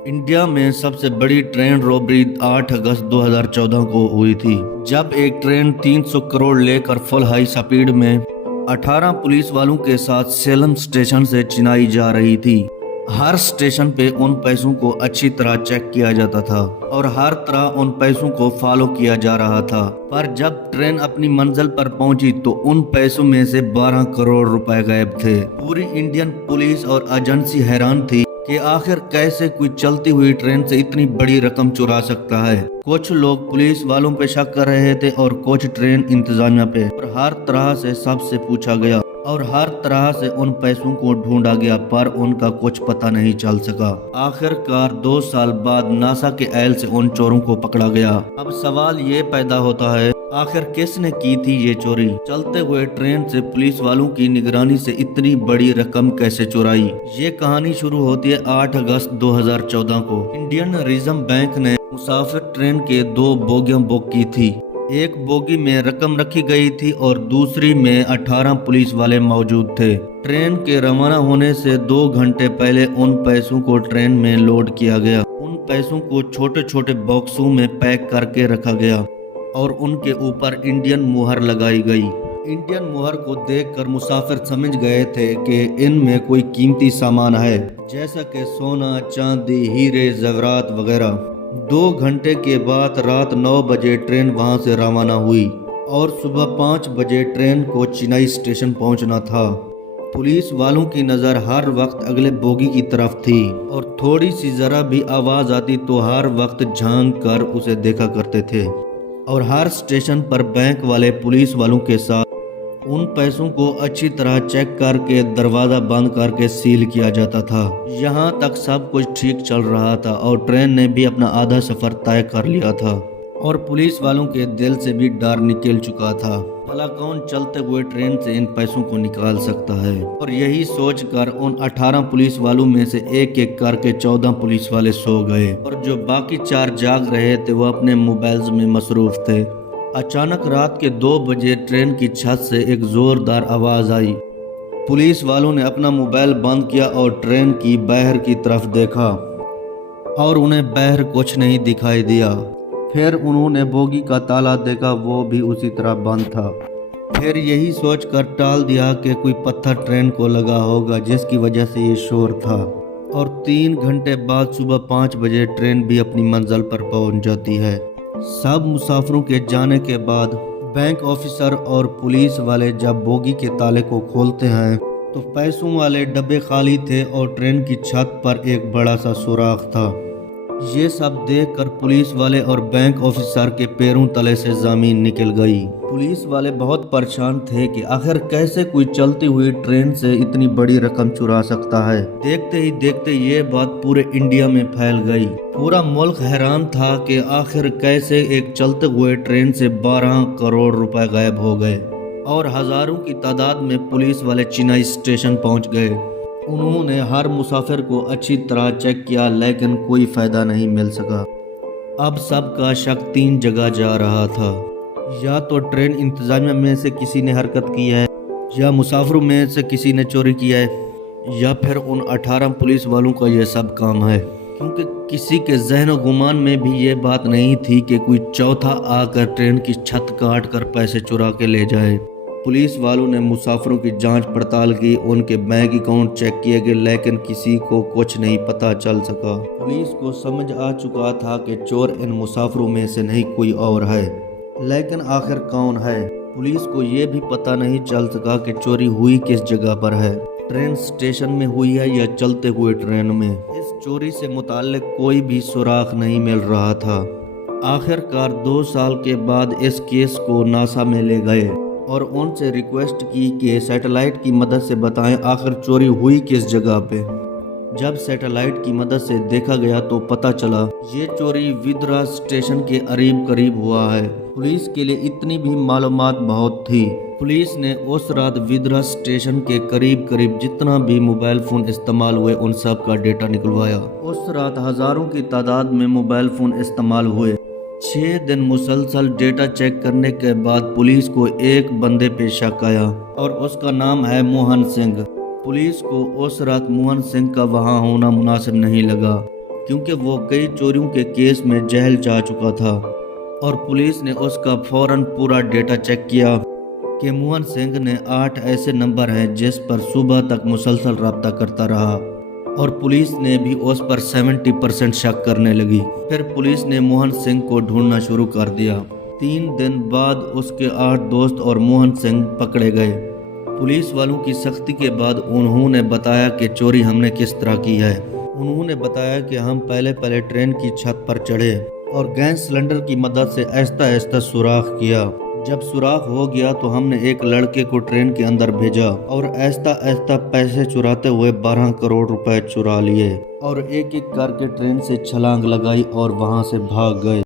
India में सबसे बड़ी ट्रेन रॉबरी 8 अगस्त 2014 को हुई थी, जब एक ट्रेन 300 करोड़ लेकर फुल हाई स्पीड में 18 पुलिस वालों के साथ सेलम स्टेशन से चेन्नई जा रही थी। हर स्टेशन पे उन पैसों को अच्छी तरह चेक किया जाता था और हर तरह उन पैसों को फॉलो किया जा रहा था। पर जब ट्रेन अपनी मंजिल पर पहुंची तो उन पैसों में से 12 करोड़ रुपए गायब थे। पूरी इंडियन पुलिस और एजेंसी हैरान थी कि आखिर कैसे कोई चलती हुई ट्रेन से इतनी बड़ी रकम चुरा सकता है। कुछ लोग पुलिस वालों पे शक कर रहे थे और कुछ ट्रेन इंतजामिया पे, और हर तरह से सबसे पूछा गया और हर तरह से उन पैसों को ढूंढा गया, पर उनका कुछ पता नहीं चल सका। आखिरकार 2 साल बाद नासा के एल से उन चोरों को पकड़ा गया। अब सवाल ये पैदा होता है, आखिर किसने की थी ये चोरी? चलते हुए ट्रेन से पुलिस वालों की निगरानी से इतनी बड़ी रकम कैसे चुराई? ये कहानी शुरू होती है 8 अगस्त 2014 को। इंडियन रिजर्व बैंक ने मुसाफिर ट्रेन के 2 बोगियां बुक की थी। एक बोगी में रकम रखी गई थी और दूसरी में 18 पुलिस वाले मौजूद थे। ट्रेन के रवाना होने से 2 घंटे पहले उन पैसों को ट्रेन में लोड किया गया। उन पैसों को छोटे छोटे बॉक्सों में पैक करके रखा गया और उनके ऊपर इंडियन मुहर लगाई गई। इंडियन मुहर को देखकर मुसाफिर समझ गए थे कि इनमें कोई कीमती सामान है, जैसा कि सोना, चांदी, हीरे, ज़ेवरात वगैरह। 2 घंटे के बाद रात 9 बजे ट्रेन वहां से रवाना हुई और सुबह 5 बजे ट्रेन को चेन्नई स्टेशन पहुंचना था। पुलिस वालों की नज़र हर वक्त अगले बोगी की तरफ थी और थोड़ी सी जरा भी आवाज़ आती तो हर वक्त झांक कर उसे देखा करते थे। और हर स्टेशन पर बैंक वाले पुलिस वालों के साथ उन पैसों को अच्छी तरह चेक करके दरवाज़ा बंद करके सील किया जाता था। यहाँ तक सब कुछ ठीक चल रहा था और ट्रेन ने भी अपना आधा सफ़र तय कर लिया था और पुलिस वालों के दिल से भी डर निकल चुका था, भला कौन चलते हुए ट्रेन से इन पैसों को निकाल सकता है। और यही सोचकर उन 18 पुलिस वालों में से एक एक करके 14 पुलिस वाले सो गए और जो बाकी 4 जाग रहे थे वो अपने मोबाइल्स में मसरूफ थे। अचानक रात के 2 बजे ट्रेन की छत से एक जोरदार आवाज़ आई। पुलिस वालों ने अपना मोबाइल बंद किया और ट्रेन की बाहर की तरफ देखा और उन्हें बाहर कुछ नहीं दिखाई दिया। फिर उन्होंने बोगी का ताला देखा, वो भी उसी तरह बंद था। फिर यही सोचकर टाल दिया कि कोई पत्थर ट्रेन को लगा होगा जिसकी वजह से ये शोर था। और 3 घंटे बाद सुबह 5 बजे ट्रेन भी अपनी मंजिल पर पहुंच जाती है। सब मुसाफिरों के जाने के बाद बैंक ऑफिसर और पुलिस वाले जब बोगी के ताले को खोलते हैं तो पैसों वाले डब्बे खाली थे और ट्रेन की छत पर एक बड़ा सा सुराख था। ये सब देखकर पुलिस वाले और बैंक ऑफिसर के पैरों तले से ज़मीन निकल गई। पुलिस वाले बहुत परेशान थे कि आखिर कैसे कोई चलती हुई ट्रेन से इतनी बड़ी रकम चुरा सकता है। देखते ही देखते ये बात पूरे इंडिया में फैल गई। पूरा मुल्क हैरान था कि आखिर कैसे एक चलते हुए ट्रेन से 12 करोड़ रुपए गायब हो गए। और हजारों की तादाद में पुलिस वाले चेन्नई स्टेशन पहुंच गए। उन्होंने हर मुसाफिर को अच्छी तरह चेक किया, लेकिन कोई फ़ायदा नहीं मिल सका। अब सबका शक 3 जगह जा रहा था, या तो ट्रेन इंतजामिया में से किसी ने हरकत की है, या मुसाफिरों में से किसी ने चोरी किया है, या फिर उन 18 पुलिस वालों का यह सब काम है। क्योंकि किसी के जहन गुमान में भी ये बात नहीं थी कि कोई चौथा आकर ट्रेन की छत काट कर पैसे चुरा के ले जाए। पुलिस वालों ने मुसाफिरों की जांच पड़ताल की, उनके बैंक अकाउंट चेक किए गए, लेकिन किसी को कुछ नहीं पता चल सका। पुलिस को समझ आ चुका था कि चोर इन मुसाफिरों में से नहीं कोई और है, लेकिन आखिर कौन है? पुलिस को ये भी पता नहीं चल सका कि चोरी हुई किस जगह पर है, ट्रेन स्टेशन में हुई है या चलते हुए ट्रेन में। इस चोरी से मुताल्लिक कोई भी सुराग नहीं मिल रहा था। आखिरकार 2 साल के बाद इस केस को नासा में ले गए और उनसे रिक्वेस्ट की कि सैटेलाइट की मदद से बताएं आखिर चोरी हुई किस जगह पे। जब सैटेलाइट की मदद से देखा गया तो पता चला ये चोरी विद्रा स्टेशन के करीब हुआ है। पुलिस के लिए इतनी भी मालूमात बहुत थी। पुलिस ने उस रात विद्रा स्टेशन के करीब जितना भी मोबाइल फ़ोन इस्तेमाल हुए उन सब का डेटा निकलवाया। उस रात हज़ारों की तादाद में मोबाइल फ़ोन इस्तेमाल हुए। 6 दिन मुसलसल डेटा चेक करने के बाद पुलिस को एक बंदे पे शक आया और उसका नाम है मोहन सिंह। पुलिस को उस रात मोहन सिंह का वहां होना मुनासिब नहीं लगा। کیونکہ وہ کئی چوریوں کے کیس میں جیل جا چکا تھا، اور پولیس نے اس کا فوراً پورا ڈیٹا چیک کیا کہ موہن سنگھ نے 8 ایسے نمبر ہیں جس پر صبح تک مسلسل رابطہ کرتا رہا، اور پولیس نے بھی اس پر 70% شک کرنے لگی۔ پھر پولیس نے موہن سنگھ کو ڈھونڈنا شروع کر دیا۔ 3 دن بعد اس کے 8 دوست اور موہن سنگھ پکڑے گئے۔ پولیس والوں کی سختی کے بعد انہوں نے بتایا کہ چوری ہم نے کس طرح کی ہے۔ انہوں نے بتایا کہ ہم پہلے ٹرین کی چھت پر چڑھے اور گیس سلنڈر کی مدد سے آہستہ آہستہ سوراخ کیا۔ جب سوراخ ہو گیا تو ہم نے ایک لڑکے کو ٹرین کے اندر بھیجا اور آہستہ آہستہ پیسے چراتے ہوئے 12 کروڑ روپے چرا لیے، اور ایک ایک کر کے ٹرین سے چھلانگ لگائی اور وہاں سے بھاگ گئے۔